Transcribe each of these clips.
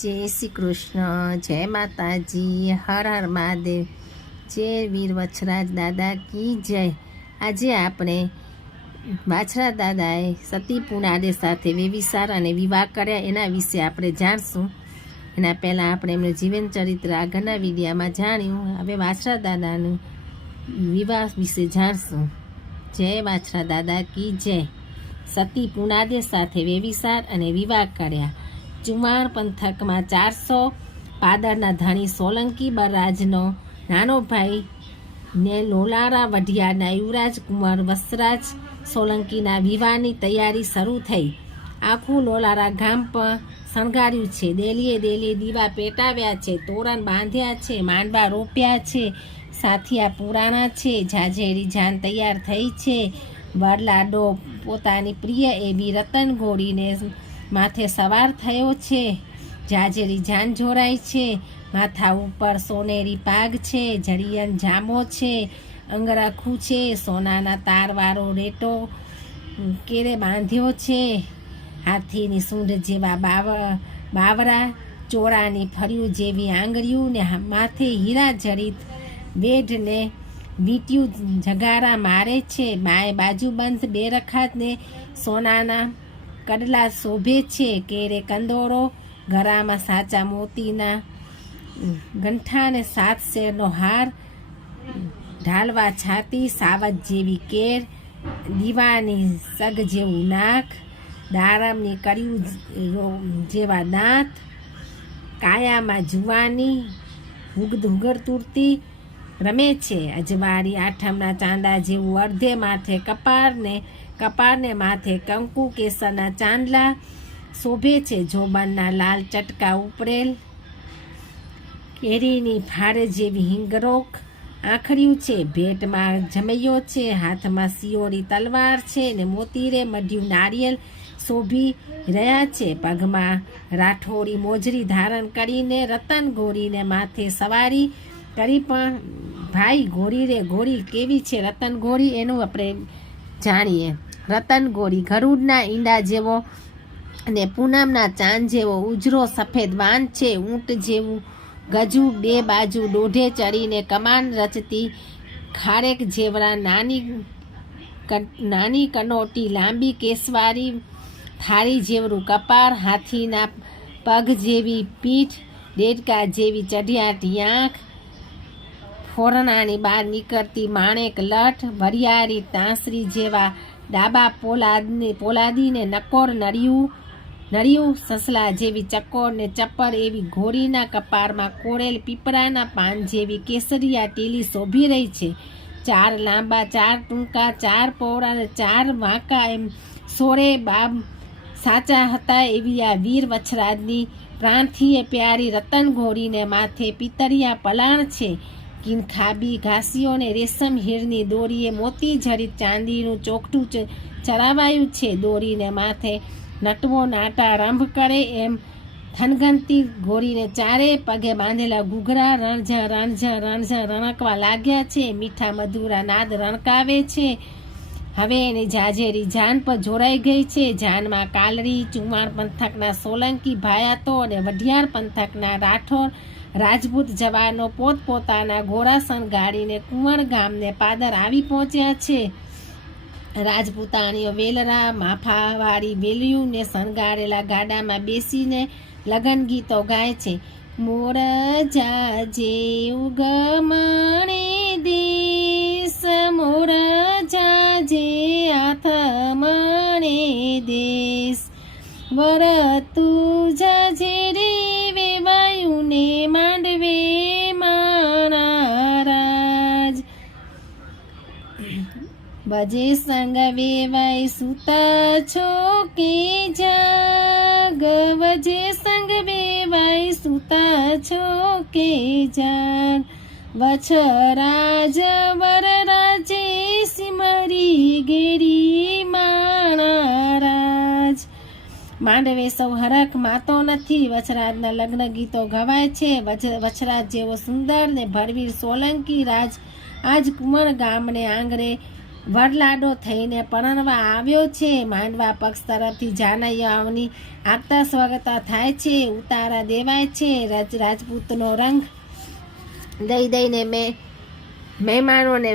જય શ્રી કૃષ્ણ, જય માતાજી, હર હર મહાદેવ, જય વીર વછરાજ દાદા કી જય। આજે આપણે વાછરા દાદાએ સતી પુનાદે સાથે વેવિસાર અને વિવાહ કર્યા એના વિશે આપણે જાણશું। એના પહેલાં આપણે એમનું જીવન ચરિત્ર આગળના વિડીયામાં જાણ્યું। હવે વાછરા દાદાનું વિવાહ વિશે જાણશું। જય વાછરા દાદા કી જય। સતી પુનાદે સાથે વેવિસાર અને વિવાહ કર્યા। ચુમાણ પંથકમાં 400 પાદરના ધણી સોલંકી બળરાજનો નાનો ભાઈ ને લોલારા વઢિયારના યુવરાજ કુંવર વસરાજ સોલંકીના વિવાહની તૈયારી શરૂ થઈ। આખું લોલારા ગામ પર શણગાર્યું છે। ડેલીએ દીવા પેટાવ્યા છે, તોરણ બાંધ્યા છે, માંડવા રોપ્યા છે, સાથિયા પુરાણા છે, જાજેરી જાન તૈયાર થઈ છે। વરલાડો પોતાની પ્રિય એવી રતન ઘોડીને માથે સવાર થયો છે। જાજેરી જાન જોડાઈ છે, માથા ઉપર સોનેરી પાગ છે, જડિયન જામો છે, અંગરખું છે, સોનાના તારવાળો રેટો કેરે બાંધ્યો છે। હાથીની સૂંઢ જેવા બાવરા, ચોળાની ફર્યું જેવી આંગળીયું ને માથે હીરા જડિત વેઢને વીંટ્યું જગારા મારે છે। બાય બાજુબંધ બે રખાતને સોનાના કડલા શોભે છે। કેરે કંદોરો, ગળામાં સાચા મોતીના ગંઠા ને 7 શેરનો હાર, ઢાલવા છાતી, સાવજ જેવી કેર, દીવાની સગ જેવું નાક, દારમની કડિયું જેવા દાંત, કાયામાં જુવાની હુગર તુરતી રમે છે। અજવાળી આઠમના ચાંદા જેવું અર્ધે માથે કપાળને માથે કંકુ કેસરના ચાંદલા શોભે છે। જોબનના લાલ ચટકા ઉપરેલ, કેરીની ફાળે જેવી હિંગરોક આંખડ્યું છે। ભેટમાં જમૈયો છે, હાથમાં સિયોડી તલવાર છે ને મોતીરે મઢ્યું નારિયેલ શોભી રહ્યા છે। પગમાં રાઠોડી મોજરી ધારણ કરીને રતન ઘોડીને માથે સવારી કરી। પણ ભાઈ ઘોડી કેવી છે રતન ઘોડી એનું આપણે જાણીએ। રતન ઘોડી ગરુડના ઈંડા જેવો અને પૂનમના ચાંદ જેવો ઉજરો સફેદ વાન છે। ઊંટ જેવું ગજુ બે બાજુ દોઢે ચડીને કમાન રચતી ખારેક જેવડા નાની કનોટી, લાંબી કેસવારી થાળી જેવડું કપાળ, હાથીના પગ જેવી પીઠ, દેડકા જેવી ચઢિયાટી આંખ, ફોરણાની બહાર નીકળતી માણેક લઠ, વરિયાળી તાંસરી જેવા ડાબા પોલાદીને નકોર નળિયું, સસલા જેવી ચકોર ને ચપ્પર એવી ઘોડીના કપાળમાં કોળેલ પીપળાના પાન જેવી કેસરિયા ટીલી શોભી રહી છે। 4 લાંબા, 4 ટૂંકા, 4 પહોળા ને 4 વાંકા એમ 16 બાબ સાચા હતા એવી આ વીર વછરાજની પ્રાણથીએ પ્યારી રતન ઘોડીને માથે પિતરિયા પલાણ છે। કિનખાબી ઘાસીઓ ને રેશમ હીરની દોરીએ મોતી જડિત ચાંદીનું ચોકઠું ચરાવાયું છે। દોરીને માથે નટવો નાટા રંભ કરે એમ થનગનતી ઘોડીને ચારે પગે બાંધેલા ઘૂઘરા રણઝણ રણકવા લાગ્યા છે। મીઠા મધુરા નાદ રણકાવે છે। હવે એની જાજેરી જાન પર જોડાઈ ગઈ છે। જાનમાં કાલરી, ચુમાણ પંથકના સોલંકી ભાયાતો અને વઢિયાર પંથકના રાઠોડ રાજપૂત જવાનો પોતપોતાના ઘોડા શણગારીને કુંવર ગામને પાદર આવી પહોંચ્યા છે। રાજપૂતાણીઓ વેલરા, માફાવાળી વેલ્યું ને શણગારેલા ગાડામાં બેસીને લગન ગીતો ગાય છે। મોર જાજે ઉગમણે દેશ, મોર જાજે આથમણે દેશ, વર તું જાજે રે વેવાયું ને માંડવે માણા રાજ, બજે સંગ વેવાય સુતા છો કે જાગ, વજે સંગ વેવાય સુતા છો કે જાગ, વછરાજ વરરાજે સિમરી ગેરી માણા રાજ। માંડવે સૌ હરખ માતો નથી, વછરાજના લગ્ન ગીતો ગવાય છે। વછરાજ જેવો સુંદર ને ભરવીર સોલંકી રાજ આજ કુંવર ગામને આંગણે વરલાડો થઈને પરણવા આવ્યો છે. માંડવા પક્ષ તરફથી જાનૈયાઓની આગતા સ્વાગતા થાય છે, ઉતારા દેવાય છે. રાજપૂતનો રંગ દઈ દઈને મહેમાનોને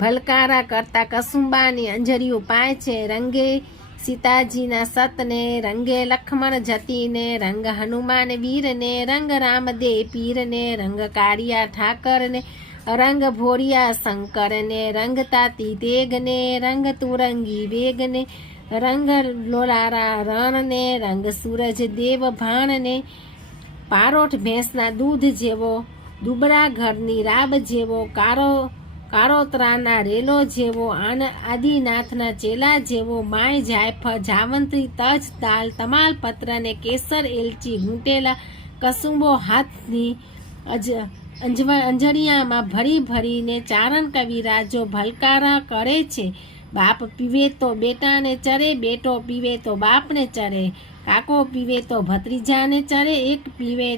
ભલકારા કરતા કસુંબાની અંજરીઓ પાય છે. રંગે સીતાજીના સતને, રંગે લક્ષ્મણ જતીને, રંગ હનુમાન વીરને, રંગ રામદેવ પીરને, રંગ કાળિયા ઠાકરને, રંગ ભોરિયા શંકરને, રંગ તાતી તેગને, રંગ તુરંગી વેગને, રંગ લોલારા રણને, રંગ સૂરજ દેવ ભાણને, પારોઠ ભેંસના દૂધ જેવો, દુબળા ઘરની રાબ જેવો, કારોતરાના રેલો જેવો, આદિનાથના ચેલા જેવો, માય જાયફળ જાવંત્રી તજ દાલ તમાલપત્ર ને કેસર એલચી ઘૂંટેલા કસુંબો હાથની અંજળિયામાં ભરી ભરીને ચારણ કવિરાજો ભલકારા કરે છે. બાપ પીવે તો બેટાને ચરે, બેટો પીવે તો બાપને ચરે, કાકો પીવે તો ભત્રીજાને ચરે, એક પીવે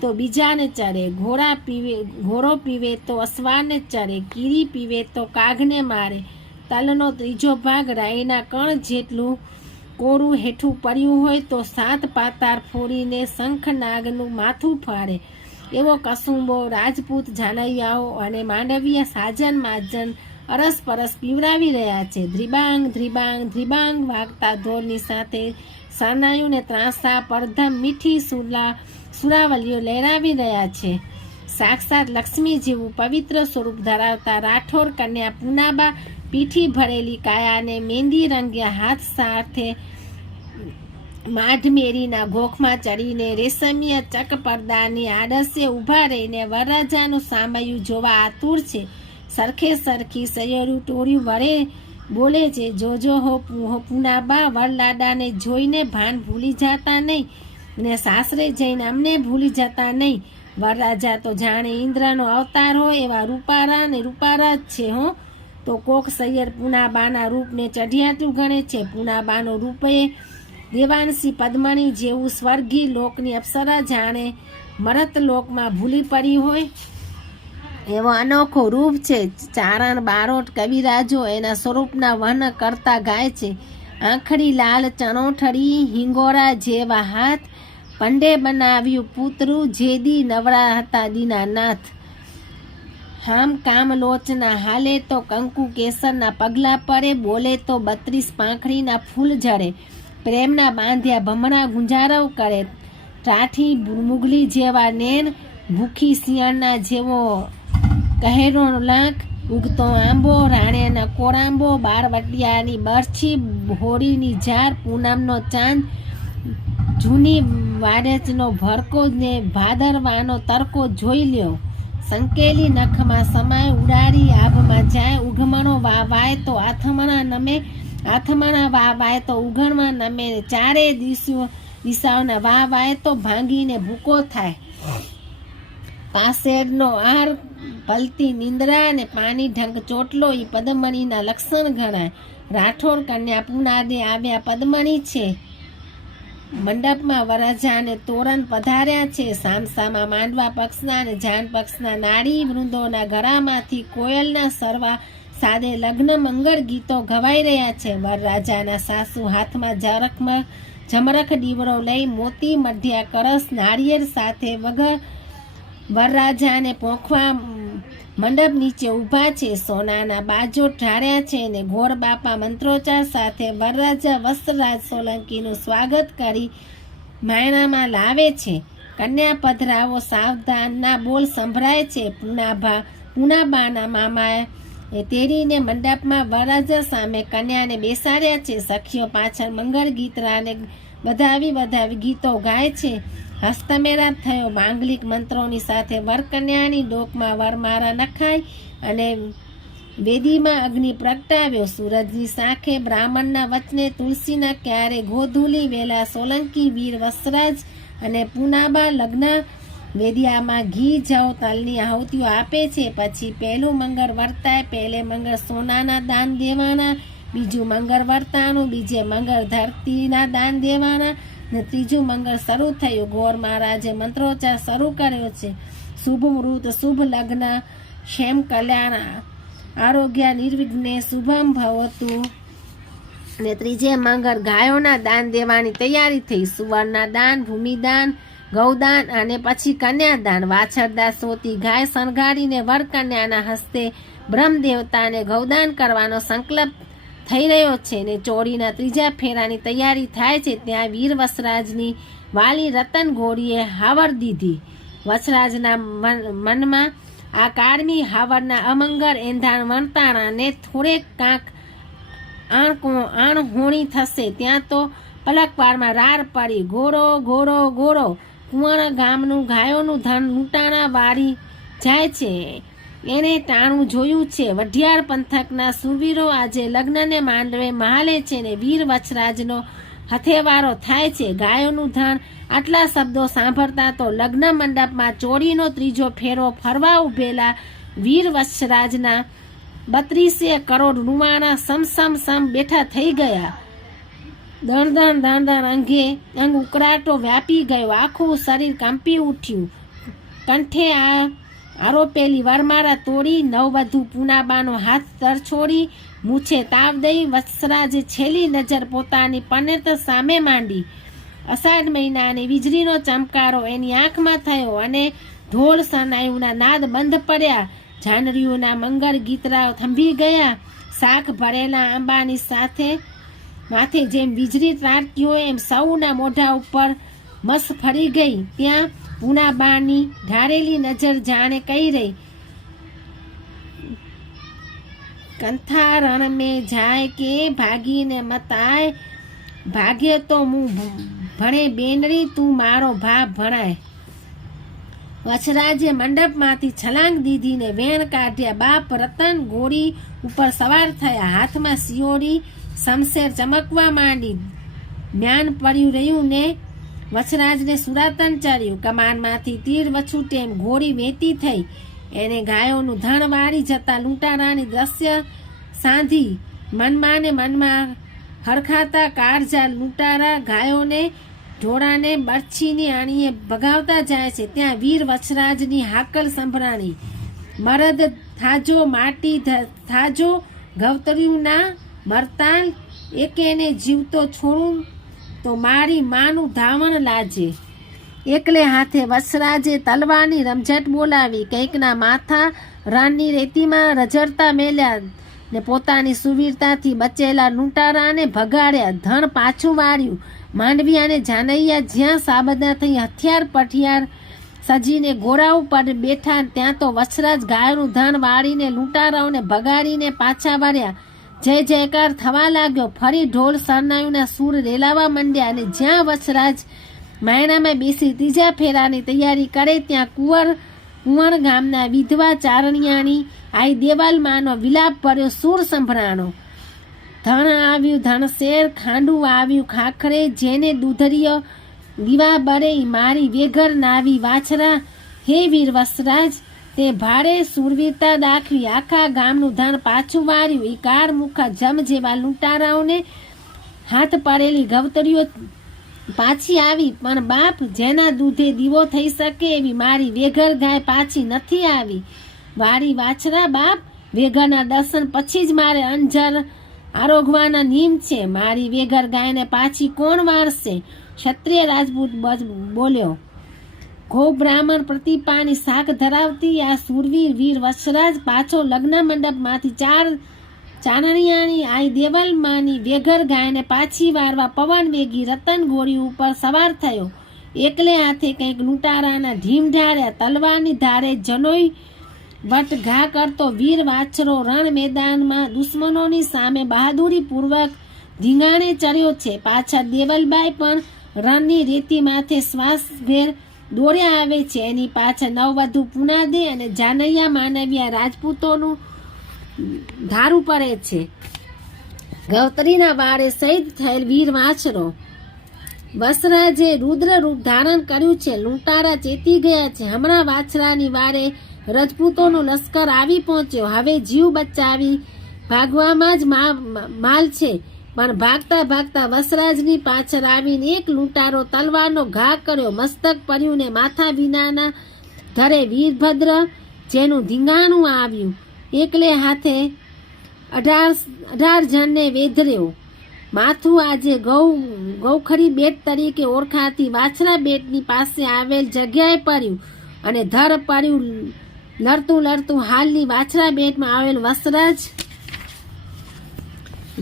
તો બીજાને ચરે, ઘોડો પીવે તો અસવારને ચરે, કીરી પીવે તો કાગને મારે, તલનો ત્રીજો ભાગ રાઈના કણ જેટલું કોરું હેઠું પડ્યું હોય તો 7 પાતાર ફોડીને શંખનાગનું માથું ફાડે. એવો કસુંબો રાજપૂત જાનૈયાઓ અને માંડવીયા સાજન માજન અરસપરસ પીવડાવી રહ્યા છે. ધ્રીબાંગ ધ્રીબાંગ ધ્રીબાંગ વાગતા ઢોરની સાથે શરણાઈઓને ત્રાંસા પડધમ મીઠી સુરાવલીઓ લહેરાવી રહ્યા છે. સાક્ષાત લક્ષ્મી જેવું પવિત્ર સ્વરૂપ ધરાવતા રાઠોડ કન્યા પૂનાબા પીઠી ભરેલી કાયાને મહેંદી રંગ્યા હાથ સાથે માઢમેરીના ગોખમાં ચડીને રેશમિયા ચક પડદાની આડસે ઊભા રહીને વરરાજાનું સામયું જોવા આતુર છે. સરખે સરખી સૈયરું ટોળ્યું વળે બોલે છે, જોજો હો પૂનાબા, વરલાડાને જોઈને ભાન ભૂલી જતા નહીં ને સાસરે જઈને અમને ભૂલી જતા નહીં. વરરાજા તો જાણે ઇન્દ્રનો અવતાર હોય એવા રૂપારા ને રૂપારા જ છે હો. તો કોક સૈયર પૂનાબાના રૂપને ચઢિયાતું ગણે છે. પૂનાબાનો રૂપે દેવાંશી પદ્મણી જેવું સ્વર્ગી લોકની અપ્સરા જાણે મરત લોકમાં ભૂલી પડી હોય એવો અનોખો રૂપ છે. ચારણ બારોટ કવિરાજો એના સ્વરૂપના વર્ણન કરતા ગાય છે. આંખડી લાલ ચણોઠડી, હિંગોરા જેવા હાથ, પંડે બનાવ્યું પૂતરું, જેદી નવરા હતા દીનાનાથ. હામ કામ લોચના હાલે તો કંકુ કેસરના પગલા પડે, બોલે તો 32 પાંખડીના ફૂલ ઝડે, પ્રેમના બાંધ્યા ભમણા ગુંજારવ કરે. ટાઠી મુગલી જેવા નેન, ભૂખી શિયાળના જેવો કહેરો લાંક, ઉગતો આંબો, રાણેના કોરાંબો, બારવટિયાની બરછી, હોળીની ઝાર, પૂનમનો ચાંદ, જૂની વાડેચનો ભરકો ને ભાદરવાનો તરકો જોઈ લ્યો. સંકેલી નખમાં સમાય, ઉડાડી આભમાં જાય, ઉઘમણો વાવાય તો આથમણા નમે, આથમણા વાવાય તો ઉઘણમાં નમે, ચારે દિશાઓના વાવાય તો ભાંગીને ભૂકો થાય. પાસેડનો આર, પલતી નિંદ્રા ને પાણી ઢંક ચોટલો એ પદ્મણીના લક્ષણ ગણાય. રાઠોડ કન્યા પૂનાને આવ્યા પદ્મણી છે. મંડપમાં વરરાજાને તોરણ પધાર્યા છે. સામસામા માંડવા પક્ષના અને જાન પક્ષના નાડી વૃંદોના ગળામાંથી કોયલના સરવા સાદે લગ્ન મંગળ ગીતો ગવાઈ રહ્યા છે. વરરાજાના સાસુ હાથમાં જમરખ દીવડો લઈ મોતી મઢિયા કરસ નાળિયેર સાથે વરરાજાને પોંખવા મંડપ નીચે ઊભા છે. સોનાના બાજો ઢાળ્યા છે અને ઘોર બાપા મંત્રોચ્ચાર સાથે વરરાજા વસ્ત્રરાજ સોલંકીનું સ્વાગત કરી માયણામાં લાવે છે. કન્યા પધરાવો સાવધાનના બોલ સંભળાય છે. પૂનાબાના મામાએ તેરીને મંડપમાં વરરાજા સામે કન્યાને બેસાડ્યા છે. સખીઓ પાછળ મંગળ ગીતરાને વધાવી ગીતો ગાય છે. હસ્તમેળાપ થયો. માંગલિક મંત્રોની સાથે વરકન્યાની ડોકમાં વરમાળા નખાય અને વેદીમાં અગ્નિ પ્રગટાવ્યો. સૂરજની સાંખે બ્રાહ્મણના વચને તુલસીના ક્યારે ગોધૂલી વેલા સોલંકી વીર વસરાજ અને પૂનાબા લગ્ન વેદિયામાં ઘી જવ તલની આહુતિઓ આપે છે. પછી પહેલું મંગળ વર્તાય. પહેલે મંગળ સોનાના દાન દેવાના, બીજું મંગળ વર્તાનું, બીજે મંગળ ધરતીના દાન દેવાના ને ત્રીજું મંગળ શરૂ થયું. ગોર મહારાજે મંત્રોચ્ચાર શરૂ કર્યો છે. શુભ મૃત શુભ લગ્ન ક્ષેમ કલ્યાણ આરોગ્ય નિર્વિઘ્ને શુભમ ભવતુ. અને ત્રીજે મંગળ ગાયોના દાન દેવાની તૈયારી થઈ. સુવર્ણના દાન, ભૂમિદાન, ગૌદાન અને પછી કન્યાદાન. વાછરદાર સોતી ગાય શણગારીને વરકન્યાના હસ્તે બ્રહ્મ દેવતાને ગૌદાન કરવાનો સંકલ્પ થઈ રહ્યો છે. ને ચોરીના ત્રીજા ફેરાની તૈયારી થાય છે. ત્યાં વીર વસરાજની વાલી રતન ઘોડીએ હાવર દીધી. વસરાજના મનમાં આ કાળમી હાવરના અમંગળ એંધાણ વણતાણાને થોડેક કાંક આણહોણી થશે. ત્યાં તો પલકવારમાં રાર પડી. ઘોડો ઘોડો ઘોડો કુંવર ગામનું ગાયોનું ધન લૂંટાણા વાળી જાય છે. એને ટાણું જોયું છે. વઢિયાર પંથકના સુરવીરો આજે લગ્નને માંડવે મહાલે છે ને વીર વછરાજનો હથેવારો થાય છે. ગાયોનું ધન આટલા શબ્દો સાંભળતા તો લગ્ન મંડપમાં ચોરીનો ત્રીજો ફેરો ફરવા ઉભેલા વીર વછરાજના 32 કરોડ રૂવાણા સમ બેઠા થઈ ગયા. દણદણ અંગ ઉકળાટો વ્યાપી ગયો. આખું શરીર કંપી ઉઠ્યું. કંઠે આરોપેલી વરમાળા તોડી નવવધુ પૂનાબાનો હાથ તરછોડી મૂછે તાવ દઈ વત્સરાજે છેલ્લી નજર પોતાની પનેત સામે માંડી. અષાઢ મહિનાની વીજળીનો ચમકારો એની આંખમાં થયો અને ઢોલ સનાયુના નાદ બંધ પડ્યા. જાનરીઓના મંગળ ગીતરાઓ થંભી ગયા. શાક ભરેલા આંબાની સાથે માથે જેમ વીજળી ત્રાટકી હોય એમ સૌના મોઢા ઉપર મસ ફરી ગઈ. ત્યાં પૂનાબાની ઢારેલી નજર જાણે કહી રહી, કંથા રણ में જાય કે ભાગીને મત આય. ભાગ્ય તો હું ભણે બેનરી, તું મારો ભાવ ભણાય. વછરાજે મંડપમાંથી છલાંગ દીધીને વેણ કાઢ્યા. બાપ રતન ઘોડી ઉપર સવાર થયા. હાથમાં સિયોડી શમશેર ચમકવા માંડી. જ્ઞાન પડ્યું રહ્યું ને વછરાજને સુરાતન ચડ્યું. કમાનમાંથી તીર વછૂટે એમ ઘોડી વેતી થઈ. એને ગાયોનું ધણ વાળી જતા લૂંટારાની દ્રશ્ય સાંધી. મનમાં ને મનમાં હરખાતા કાળજા લૂંટારા ગાયોને ઢોળાને બરછીની આણીએ ભગાવતા જાય છે. ત્યાં વીર વછરાજની હાકલ સંભળાણી, મરદ થાજો માટી થાજો, ગવતર્યું ના મરતાલ, એકેને જીવતો છોડું તો મારી માનું ધાવણ લાજે. એકલે હાથે વછરાજે તલવારની રમઝટ બોલાવી. કંઈકના માથા રણની રેતીમાં રઝળતા મેલ્યા ને પોતાની સુવીરતાથી બચેલા લૂંટારાને ભગાડ્યા. ધણ પાછું વાળ્યું. માંડવી અને જાનૈયા જ્યાં સાબદા થઈ હથિયાર પઠિયાર સજીને ઘોડા ઉપર બેઠા, ત્યાં તો વછરાજ ગાયનું ધણ વાળીને લૂંટારાઓને ભગાડીને પાછા વળ્યા. જય જયકાર થવા લાગ્યો. ફરી ઢોલ સરનાયુના સૂર રેલાવા માંડ્યા અને જ્યાં વછરાજ માયણામાં બેસી ત્રીજા ફેરાની તૈયારી કરે ત્યાં કુંવર ગામના વિધવા ચારણિયાની આઈ દેવાલમાંનો વિલાપ ભર્યો સૂર સંભળાણો. ધણ આવ્યું ધણશેર, ખાંડું આવ્યું ખાખરે, જેને દૂધરીયો દીવા બરે મારી વેઘર નાવી વાછરા. હે વીર વસરાજ, તે ભાડે સુરવીરતા દાખવી. આખા ગામનું ધન પાછું વાર્યું. એ કાર મુખા જમ જેવા લૂંટારાઓને હાથ પડેલી ગવતરીઓ પાછી આવી. પણ બાપ, જેના દૂધે દીવો થઈ શકે એવી મારી વેઘર ગાય પાછી નથી આવી. વારી વાછરા બાપ, વેઘરના દર્શન પછી જ મારે અંજર આરોગવાના નિયમ છે. મારી વેઘર ગાયને પાછી કોણ વારશે? ક્ષત્રિય રાજપૂત બોલ્યો. ગો બ્રાહ્મણ પ્રતિપાની શાક ધરાવતી આ સુરવીર વીર વછરાજ પાછો લગ્ન મંડપમાંથી ચારણિયાની આઈ દેવલમાંની વેઘર ગાયને પાછી વારવા પવન વેગી રતન ઘોડી ઉપર સવાર થયો. એકલે હાથે કંઈક લૂંટારાના ઢીમ ઢાળ્યા. તલવારની ધારે જનોઈ વટ ઘા કરતો વીર વાછરો રણ મેદાનમાં દુશ્મનોની સામે બહાદુરીપૂર્વક ધીંગાણે ચડ્યો છે. પાછળ દેવલબાઈ પણ રણની રેતી માથે શ્વાસભેર દોડ્યા આવે છે. એની પાછળ નવવધુ પુનાદે અને જાનૈયા માનવિયા રાજપૂતોનું ધારું પડે છે. ગવતરીના વાળે શહીદ થયેલ વીર વાછરો વસરાજે રુદ્ર રૂપ ધારણ કર્યું છે. લૂંટારા ચેતી ગયા છે. હમણાં વાછરાની વારે રજપૂતોનો લશ્કર આવી પહોંચ્યો. હવે જીવ બચાવી ભાગવામાં જ માલ છે. પણ ભાગતા ભાગતા વસરાજની પાછળ આવીને એક લૂંટારો તલવારનો ઘા કર્યો. મસ્તક પડ્યું ને માથા વિનાના ધરે વીરભદ્ર જેનું ધીંગાણું આવ્યું. એકલે હાથે 18 જણને વેધર્યો. માથું આજે ગૌખરી બેટ તરીકે ઓળખાતી વાછરા બેટની પાસે આવેલ જગ્યાએ પડ્યું અને ધર પડ્યું. લડતું લડતું હાલની વાછરા બેટમાં આવેલ વસરાજ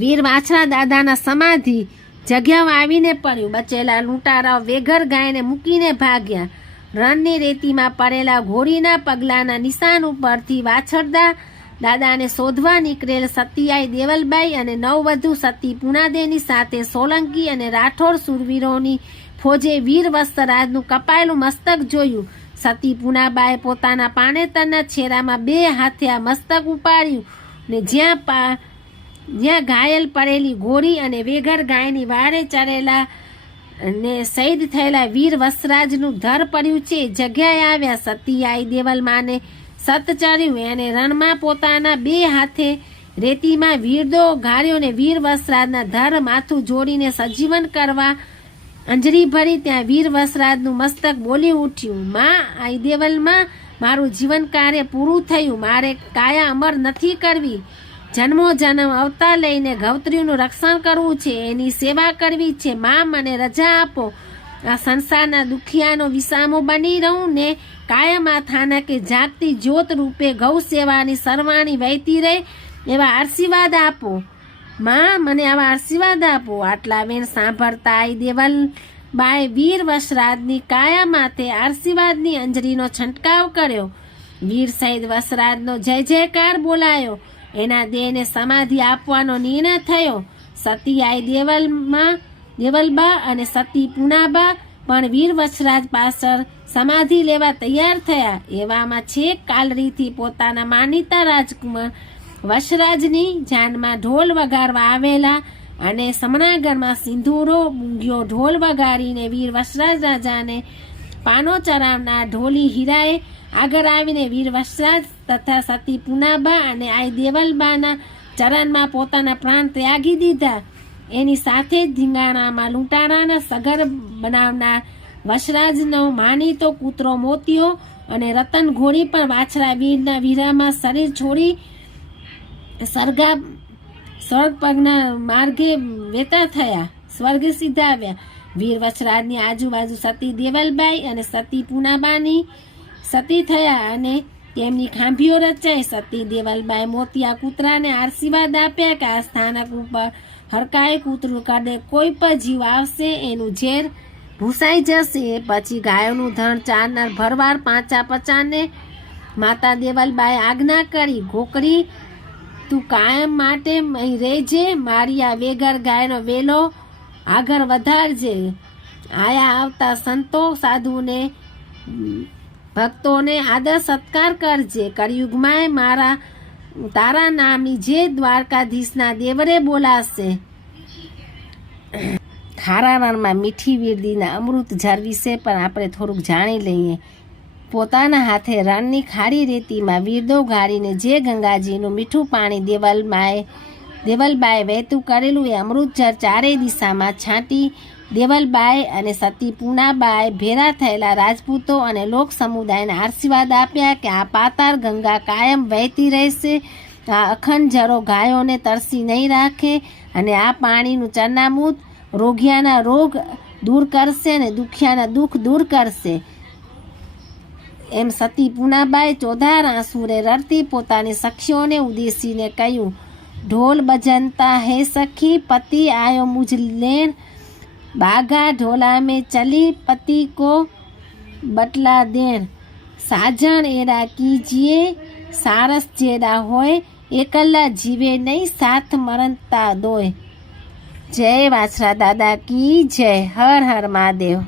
વીર વાછરા દાદાના સમાધિ જગ્યામાં આવીને પડ્યું. બચેલા લૂંટારાઓ વેઘર ગાયને મૂકીને ભાગ્યા. રણની રેતીમાં પડેલા ઘોડીના પગલાના નિશાન ઉપરથી વાછરદા દાદાને શોધવા નીકળેલ સતીયાઈ દેવલબાઈ અને નવવધુ સતી પૂનાદેની સાથે સોલંકી અને રાઠોડ સુરવીરોની ફોજે વીર વસ્ત્રાજનું કપાયેલું મસ્તક જોયું. સતી પૂનાબાએ પોતાના પાનેતરના છેરામાં 2 હાથે આ મસ્તક ઉપાડ્યું ને જ્યાં ઘાયલ પડેલી ઘોડી અને વેઘર ગાયની વાડે ચરેલા ને શહીદ થયેલા વીર વસરાજનું ધર પડ્યું છે જગ્યાએ આવ્યા. સતીયાઈ દેવલમાને સત ચડ્યું અને રણમાં પોતાના 2 હાથે રેતીમાં વીરદો ગાળ્યો ને વીર વસરાજના ધર માથું જોડીને સજીવન કરવા અંજરી ભરી. ત્યાં વીર વસરાજનું મસ્તક બોલી ઉઠ્યું, માં આઈ દેવલમાં મારું જીવન કાર્ય પૂરું થયું. મારે કાયા અમર નથી કરવી. જન્મો જન્મ અવતાર લઈને ગૌત્રીનું રક્ષણ કરવું છે, એની સેવા કરવી છે. માં મને રજા આપો. આ સંસારના દુખિયાનો વિસામો બની રહું ને કાયમ આ થાનકે જાગતી જ્યોત રૂપે ગૌ સેવાની સરવાણી વહેતી રહે એવા આશીર્વાદ આપો. માં મને આવા આશીર્વાદ આપો. આટલા વેણ સાંભળતા આઈ દેવલબાએ વીર વસરાજની કાયા માથે આશીર્વાદની અંજરીનો છંટકાવ કર્યો. વીર સહિત વસરાજનો જય જયકાર બોલાયો. એના દેહને સમાધિ આપવાનો નિર્ણય થયો. સતી આઈ દેવલબા અને સતી પૂનાબા પણ વીર વસરાજ પાછળ સમાધિ લેવા તૈયાર થયા. એવામાં છેક કાલરીથી પોતાના માનીતા રાજકુમાર વસરાજની જાનમાં ઢોલ વગાડવા આવેલા અને સમણાગરમાં સિંધુરો મૂંગ્યો ઢોલ વગાડીને વીર વસરાજ રાજાને પાનો ચરાવનાર ઢોલી હીરાએ આગળ આવીને વીર વસરાજ તથા સતી પૂનાબા અને આઈ દેવલબાના ચરણમાં પોતાના પ્રાણ ત્યાગી દીધા. એની સાથે જ ધીંગાણામાં લૂંટારાના સગર બનાવનાર વસરાજનો માનીતો કૂતરો મોતિયો અને રતન ઘોડી પણ વાછરા વીરના વીરામાં શરીર છોડી સ્વર્ગ પગના માર્ગે વેતા થયા, સ્વર્ગે સીધા આવ્યા. વીર વસરાજની આજુબાજુ સતી દેવલબાઈ અને સતી પૂનાબાની સતી થયા અને તેમની ખાંભીઓ રચાઈ. સતી દેવલબાઈ મોતિયા કૂતરાને આશીર્વાદ આપ્યા કે આ સ્થાનક ઉપર હરકાય કૂતરું કાઢે કોઈ પણ જીવ આવશે એનું ઝેર ભૂસાઈ જશે. પછી ગાયોનું ધણ ચારનાર ભરવાડ 550ને માતા દેવલબાએ આજ્ઞા કરી, ઘોકડી તું કાયમ માટે અહીં રહેજે. મારી આ વેગર ગાયનો વેલો આગળ વધારજે. આયા આવતા સંતો સાધુને ભક્તોને આદર સત્કાર કરજે. કળિયુગમાં તારા નામની જે દ્વારકાધીશના દેવરે બોલાશે. ખારા રણમાં મીઠી વીરડીના અમૃત ઝાડ વિશે પણ આપણે થોડુંક જાણી લઈએ. પોતાના હાથે રણની ખારી રેતીમાં વીરદો ગાળીને જે ગંગાજીનું મીઠું પાણી દેવલબાએ વહેતું કરેલું એ અમૃત ઝાડ ચારેય દિશામાં છાંટી દેવલબાઈ અને સતી પૂનાબાએ ભેરા થયેલા રાજપૂતો અને લોક સમુદાયને આશીર્વાદ આપ્યા કે આ પાતાળ ગંગા કાયમ વહેતી રહેશે. આ અખંડ જરો ગાયોને તરસી નહીં રાખે અને આ પાણીનું ચરનામૂત રોગિયાના રોગ દૂર કરશે અને દુખિયાના દુઃખ દૂર કરશે. એમ સતી પૂનાબાએ ચોધાર આંસુરે રડતી પોતાની સખીઓને ઉદ્દેશીને કહ્યું, ઢોલ બજનતા હે સખી પતિ આયો મુझ લેન, बागा ढोला में चली पति को बटला देन, साजन एरा कीजिए सारस जेड़ा होय, एकला जीवे नहीं साथ मरनता दोय. जय वाछरा दादा की जय. हर हर महादेव.